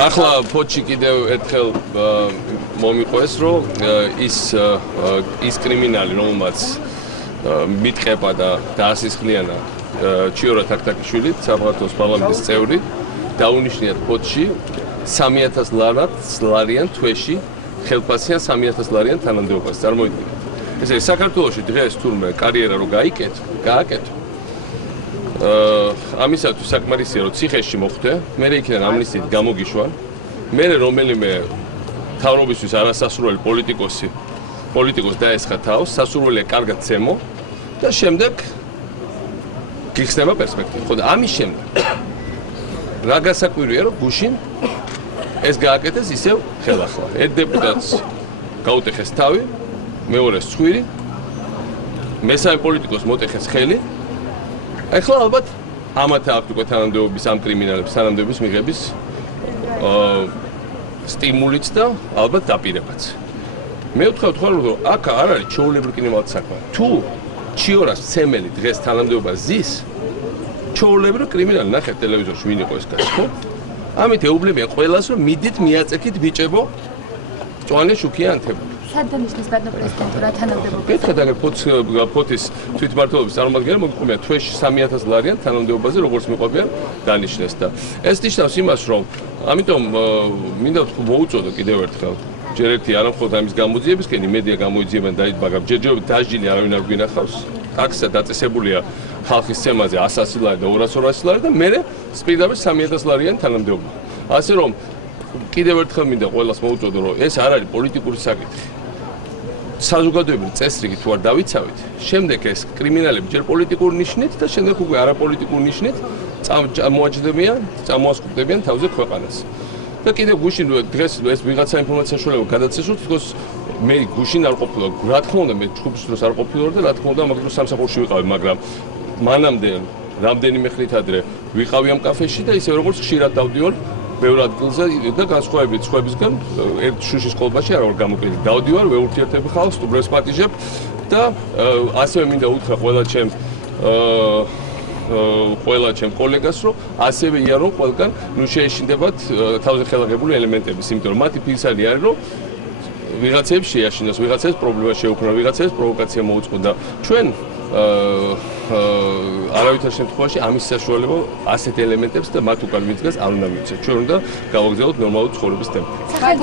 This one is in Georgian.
ახლა ფოჩი კიდევ ერთხელ მომიყვეს, რომ ის კრიმინალი, რომელმაც მიტყება და დაასისხლიანა ჩიორა თაქთაქიშვილი, საქართველოს პარლამენტის წევრი, დაუნიშნიათ ფოჩში 3000 ლარიან თვეში, ხელფასიან 3000 ლარიან თანამდებობას. წარმოიდგინეთ. ესე საქართველოში დღეს თურმე კარიერა რო გააკეთო. ამისათვის საკმარისია რომ ციხეში მოხვდე, მე იქიდან ამნისტიით გამოგიშვან, მე რომელიმე თავრობისთვის არასასურველი პოლიტიკოს დაესხა თავს, სასურველია კარგად ცემო და შემდეგ გიხსნება პერსპექტივა. ხო და ამის შემდეგ რა გასაკვირია რომ გუშინ ეს გააკეთეს ისევ ხელახლა. ერთ დეპუტატს გაუტეხეს თავი, მეორეს ცხვირი, მესამე პოლიტიკოს მოტეხეს ხელი. ახლა ალბათ ამათა აქვს უკვე თანამდებობის ამ კრიმინალებს თანამდებობის მიღების სტიმულიც და ალბათ დაპირებაც. მე ვთქვათ ხოლმე რომ აქ არ არის ჩაოლებრივი კრიმინალური საქმე. თუ ჩიორას ცემელი დღეს თანამდებობა ზის, ჩაოლებრივი კრიმინალი ნახეთ ტელევიზორში ვინ იყო ეს კაცი, ხო? ამით ეუბნებიან ყველას რომ მიდით მიაწექით ბიჭებო მწვანე შუქიანთება. სადანიშნეს ბატონო პრეზიდენტურა თანამდებობა. კითხეთ აგერ ფოთის თვითმმართველობის წარმომადგენელი მოგიყვებიან თვეში 3000 ლარიან თანამდებობაზე როგორც მიყვებიან დანიშნეს და ეს ნიშნავს იმას რომ ამიტომ მინდა ვთქვი მოუწოდო კიდევ ერთხელ ჯერ ერთი არა მხოლოდ ამის გამოძიებისკენ იმედია გამოიძიებენ მაგრამ ჯერჯერობით დაჟილი არავინ არ გვინახავს ტაქსა დაწესებულია ხალხის ცემაზე 100 ლარი და 200 ლარი და მე სპირდაპირ 3000 ლარიანი თანამდებობა ასე რომ კიდევ ერთხელ მინდა ყველას მოუწოდო რომ ეს არ არის პოლიტიკური საკითხი საზოგადოებრივი წესრიგი თუ არ დავიცავით, შემდეგ ეს კრიმინალები ჯერ პოლიტიკური ნიშნით და შემდეგ უკვე არაპოლიტიკური ნიშნით მოაჯდებიან, წამოასკუპტებიან თავზე ქვეყანას. და კიდევ გუშინ დღეს ეს ვიღაცა ინფორმაცია შეიძლება გადაცესოთ, თქოს მე გუშინ არ ყოფილა, რა თქმა უნდა მე ჯგუფის დროს არ ყოფილა და რა თქმა უნდა მაგ დროს სამსახურში ვიყავი, მაგრამ მანამდე რამდენიმე ხნით ადრე ვიყავი ამ კაფეში და ისე როგორც ხშირად დავდივარ ბევრ ადგილზე და განსხვავებით სხვებისგან ერთ შუშის ყოლბაში არ ვარ გამოკვილი. დავდივარ, ვეურთიერთებ ხალხს, სტუბრებს პატიჟებ და ასევე მინდა უთხრა ყველა ჩემ კოლეგას, რომ ასევე იარო ყველგან ნუ შეეშინდებათ თავზე ხელაღებული ელემენტების, იმიტომ რომ მათი ფიქსალი არის, რომ ვიღაცებს შეაშინოს, ვიღაცებს პრობლემა შეუქმნა, ვიღაცებს პროვოკაცია მოუწყო და ჩვენ არავითარ შემთხვევაში ამის საშუალება ასეთ ელემენტებს და მათ უკან მიდგას არ უნდა მივცეთ. ჩვენ უნდა გავაგზავნოთ ნორმალური ცხოვრების ტემპი.